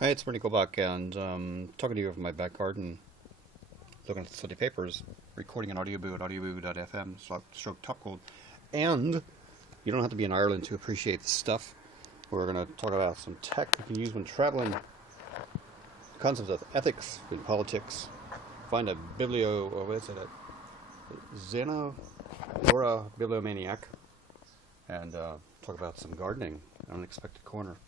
Hi, it's Bernie Kobach, and talking to you from my back garden, looking at the Sunday papers, recording an audioboo at audioboo.fm, stroke topgold. And you don't have to be in Ireland to appreciate this stuff. We're going to talk about some tech you can use when traveling, concepts of ethics in politics, find a Xenogora bibliomaniac, and talk about some gardening, an unexpected corner.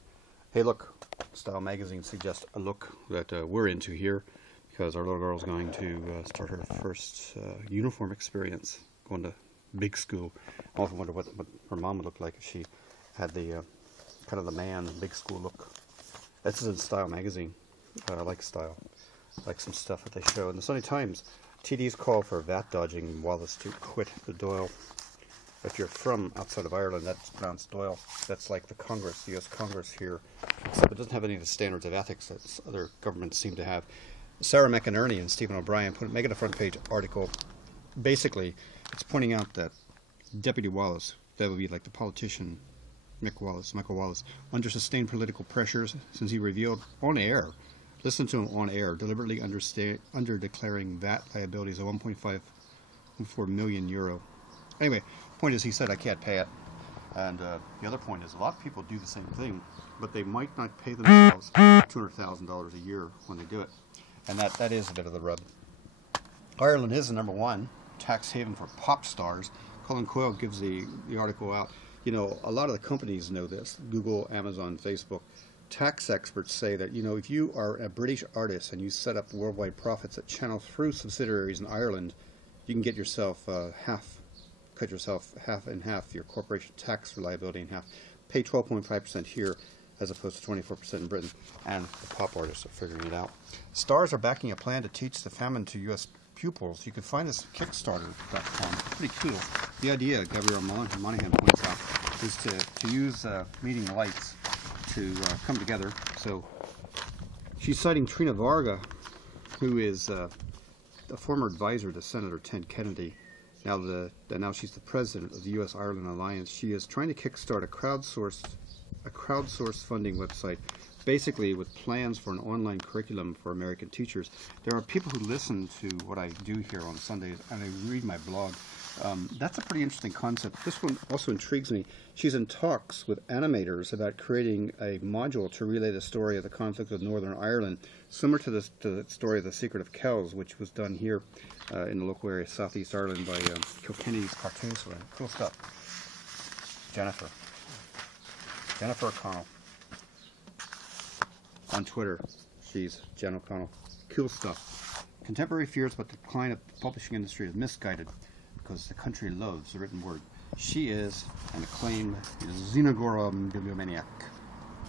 Hey, look, Style Magazine suggests a look that we're into here because our little girl's going to start her first uniform experience, going to big school. I often wonder what her mom would look like if she had the kind of the man big school look. This is in Style Magazine. I like Style. I like some stuff that they show. In the Sunday Times, TD's call for VAT dodging Wallace to quit the Doyle. If you're from outside of Ireland, that's pronounced Doyle. That's like the Congress, the U.S. Congress here, except it doesn't have any of the standards of ethics that other governments seem to have. Sarah McInerney and Stephen O'Brien make it a front page article. Basically, it's pointing out that Deputy Wallace, that would be like the politician Michael Wallace, under sustained political pressures since he revealed on air, listen to him on air, deliberately under-declaring VAT liabilities of 1.54 million euro. Anyway, point is, he said, I can't pay it. And the other point is, a lot of people do the same thing, but they might not pay themselves $200,000 a year when they do it. And that is a bit of the rub. Ireland is the #1 tax haven for pop stars. Colin Coyle gives the article out. You know, a lot of the companies know this. Google, Amazon, Facebook. Tax experts say that, you know, if you are a British artist and you set up worldwide profits that channel through subsidiaries in Ireland, you can get yourself cut yourself half in half, your corporation tax liability in half. Pay 12.5% here as opposed to 24% in Britain. And the pop artists are figuring it out. Stars are backing a plan to teach the famine to U.S. pupils. You can find this at Kickstarter.com. Pretty cool. The idea, Gabrielle Monahan points out, is to use meeting lights to come together. So she's citing Trina Varga, who is a former advisor to Senator Ted Kennedy. Now she's the president of the U.S.-Ireland Alliance. She is trying to kickstart a crowdsourced funding website, basically with plans for an online curriculum for American teachers. There are people who listen to what I do here on Sundays, and they read my blog. That's a pretty interesting concept. This one also intrigues me. She's in talks with animators about creating a module to relay the story of the conflict of Northern Ireland, similar to the story of The Secret of Kells, which was done here in the local area, Southeast Ireland, by Kilkenny's cartoonist. Cool stuff. Jennifer O'Connell. On Twitter, she's Jen O'Connell. Cool stuff. Contemporary fears about the decline of the publishing industry is misguided because the country loves the written word. She is an acclaimed Xenogora bibliomaniac.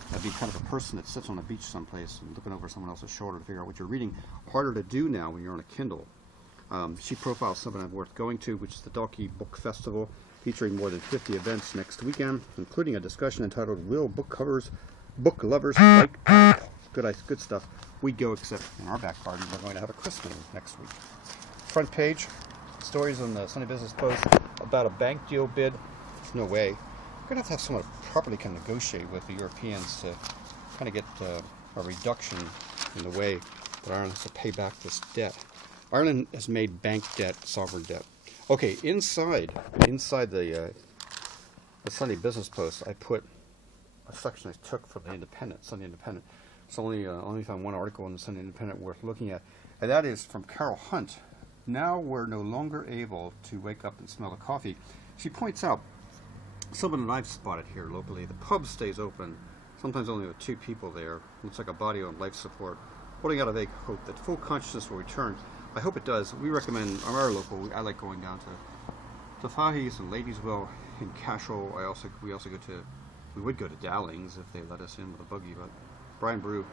That'd be kind of a person that sits on a beach someplace and looking over someone else's shoulder to figure out what you're reading. Harder to do now when you're on a Kindle. She profiles something I'm worth going to, which is the Dalkey Book Festival, featuring more than 50 events next weekend, including a discussion entitled "Will Book Lovers Strike Back?" Good stuff. We go, except in our back garden, we're going to have a christening next week. Front page, stories on the Sunday Business Post about a bank deal bid. No way. We're going to have someone properly kind of negotiate with the Europeans to kind of get a reduction in the way that Ireland has to pay back this debt. Ireland has made bank debt sovereign debt. Okay, inside the Sunday Business Post, I put a section I took from the Independent, Sunday Independent. It's only found one article in the Sunday Independent worth looking at, and that is from Carol Hunt. Now we're no longer able to wake up and smell the coffee. She points out someone that I've spotted here locally. The pub stays open, sometimes only with 2 people there. Looks like a body on life support, holding out a vague hope that full consciousness will return. I hope it does. We recommend our local. I like going down to Fahy's and Ladiesville in Cashel. We would go to Dowlings if they let us in with a buggy, but Brian Brew,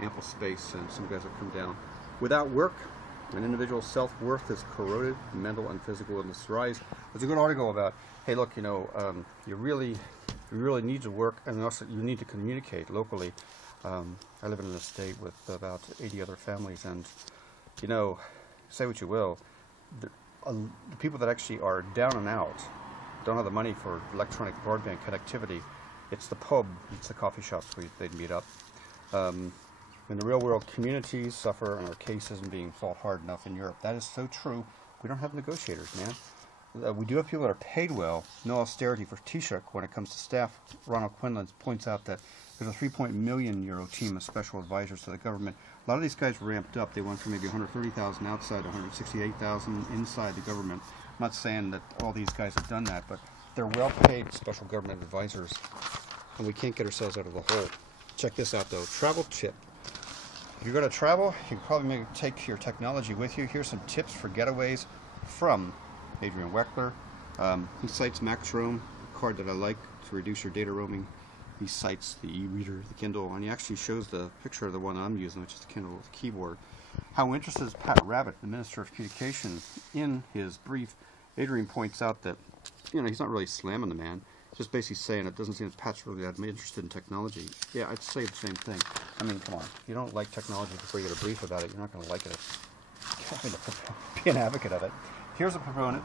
ample space, and some guys have come down. Without work, an individual's self-worth is corroded, mental and physical illness rise. There's a good article about, hey, look, you know, you really need to work, and also you need to communicate locally. I live in an estate with about 80 other families, and you know, say what you will, the people that actually are down and out, don't have the money for electronic broadband connectivity. It's the pub, it's the coffee shops they'd meet up. When the real world communities suffer and our case isn't being fought hard enough in Europe. That is so true. We don't have negotiators, man. We do have people that are paid well. No austerity for Taoiseach when it comes to staff. Ronald Quinlan points out that there's a €3 million team of special advisors to the government. A lot of these guys ramped up. They went from maybe 130,000 outside to 168,000 inside the government. I'm not saying that all these guys have done that, but they're well-paid special government advisors, and we can't get ourselves out of the hole. Check this out, though. Travel tip. If you're going to travel, you can probably take your technology with you. Here's some tips for getaways from Adrian Weckler. He cites Maxroam, a card that I like to reduce your data roaming. He cites the e-reader, the Kindle, and he actually shows the picture of the one I'm using, which is the Kindle with the keyboard. How interested is Pat Rabbit, the Minister of Communications? In his brief, Adrian points out that, he's not really slamming the man, just basically saying it doesn't seem that Pat's really that interested in technology. Yeah, I'd say the same thing. I mean, come on. If you don't like technology before you get a brief about it, you're not going to like it. Be an advocate of it. Here's a proponent.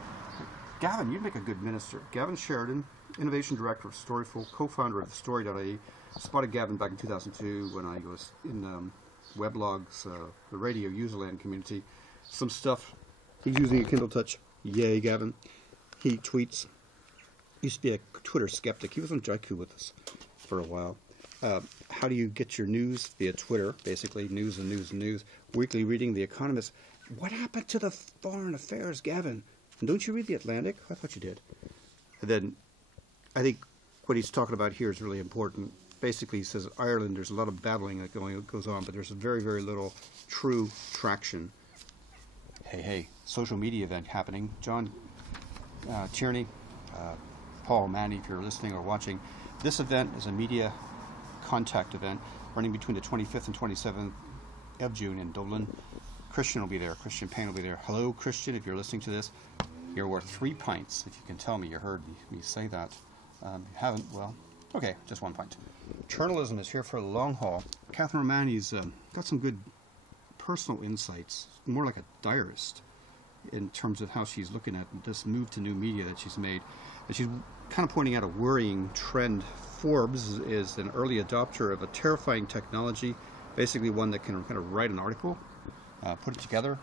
Gavin, you'd make a good minister. Gavin Sheridan, Innovation Director of Storyful, co-founder of Story.ie. Spotted Gavin back in 2002 when I was in weblogs, the radio userland community. Some stuff. He's using a Kindle Touch. Yay, Gavin. He tweets. Used to be a Twitter skeptic. He was on Jaiku with us for a while. How do you get your news? Via Twitter, basically. News and news and news. Weekly reading, The Economist. What happened to the foreign affairs, Gavin? And don't you read The Atlantic? I thought you did. And then I think what he's talking about here is really important. Basically, he says Ireland, there's a lot of babbling that goes on, but there's very, very little true traction. Hey, social media event happening. John Tierney, Paul Manny, if you're listening or watching, this event is a media contact event running between the 25th and 27th of June in Dublin. Christian will be there. Christian Payne will be there. Hello, Christian, if you're listening to this. You're worth 3 pints, if you can tell me you heard me say that. You haven't, well, okay, just 1 pint. Journalism is here for the long haul. Catherine Romani's got some good personal insights, more like a diarist in terms of how she's looking at this move to new media that she's made. And she's kind of pointing out a worrying trend. Forbes is an early adopter of a terrifying technology, basically one that can kind of write an article, put it together,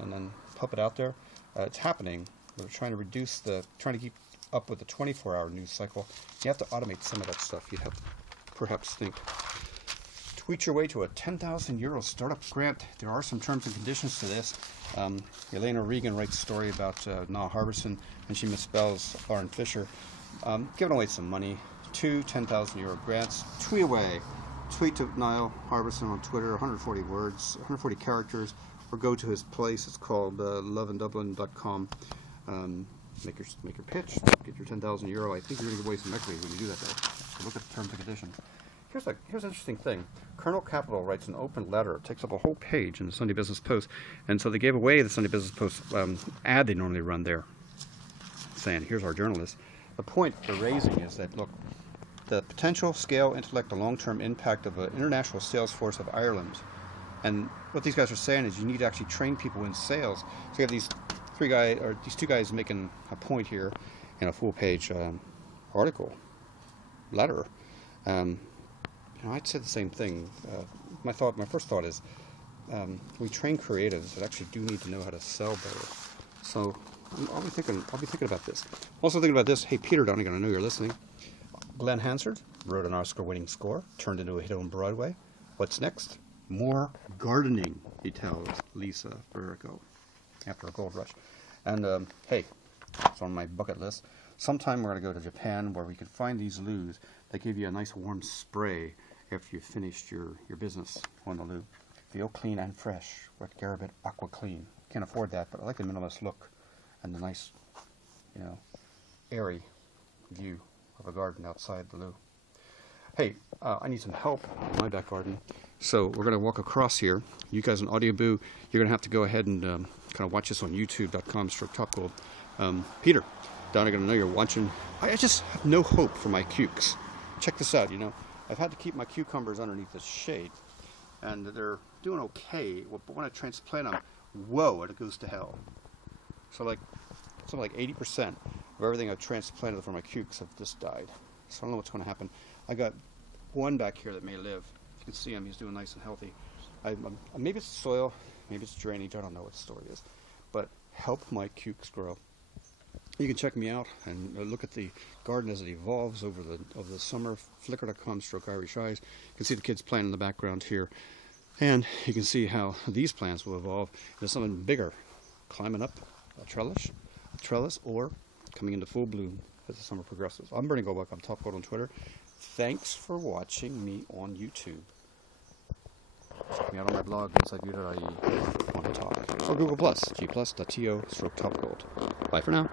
and then pump it out there. It's happening. We're trying to keep up with the 24-hour news cycle. You have to automate some of that stuff. You have to perhaps think. Tweet your way to a €10,000 startup grant. There are some terms and conditions to this. Elena Regan writes a story about Niall Harbison, and she misspells Lauren Fisher. Giving away some money. 2 €10,000 grants. Tweet away. Tweet to Niall Harbison on Twitter, 140 words, 140 characters, or go to his place. It's called loveanddublin.com. Make your pitch, get your €10,000. I think you're going to give away some equity when you do that, though. So look at the terms and conditions. Here's an interesting thing. Colonel Capital writes an open letter. It takes up a whole page in the Sunday Business Post. And so they gave away the Sunday Business Post ad they normally run there, saying, here's our journalist. The point they're raising is that, look, the potential, scale, intellect, and long-term impact of an international sales force of Ireland. And what these guys are saying is you need to actually train people in sales. So you have these two guys making a point here in a full-page article, letter. I'd say the same thing. My first thought is we train creatives that actually do need to know how to sell better. So I'll be thinking about this. Also thinking about this. Hey, Peter Donegan, I know you're listening. Glenn Hansard wrote an Oscar-winning score, turned into a hit on Broadway. What's next? More gardening, he tells Lisa Verrico after a gold rush. And hey, it's on my bucket list. Sometime we're going to go to Japan where we can find these loos that give you a nice warm spray after you've finished your business on the loo. Feel clean and fresh with Garabit Aqua Clean. Can't afford that, but I like the minimalist look and the nice, airy view of a garden outside the loo. Hey, I need some help in my back garden, so we're going to walk across here. You guys in Audio Boo, you're going to have to go ahead and kind of watch this on youtube.com/topgold. Peter Donegan, I know you're watching. I just have no hope for my cukes. Check this out, I've had to keep my cucumbers underneath the shade, and they're doing okay, but when I transplant them, whoa, and it goes to hell. So something like 80% of everything I've transplanted for my cukes have just died. So I don't know what's going to happen. I got one back here that may live. If you can see him, he's doing nice and healthy. maybe it's soil, maybe it's drainage, I don't know what the story is, but help my cukes grow. You can check me out and look at the garden as it evolves over the summer. Flickr.com/Irish Eyes. You can see the kids playing in the background here, and you can see how these plants will evolve into something bigger, climbing up a trellis, or coming into full bloom as the summer progresses. I'm Bernie Goldbuck. I'm topgold on Twitter. Thanks for watching me on YouTube. Check me out on my blog, insideview.ie, on top, or Google+, g+.to/topgold. Bye for now.